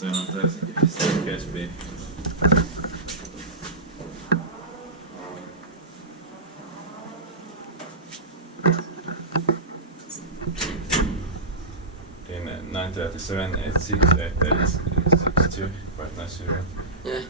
toi on Helsinki staircase. In 1937, 86, 88, 62, quite nice period. Yeah.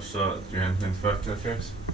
Så 350 films.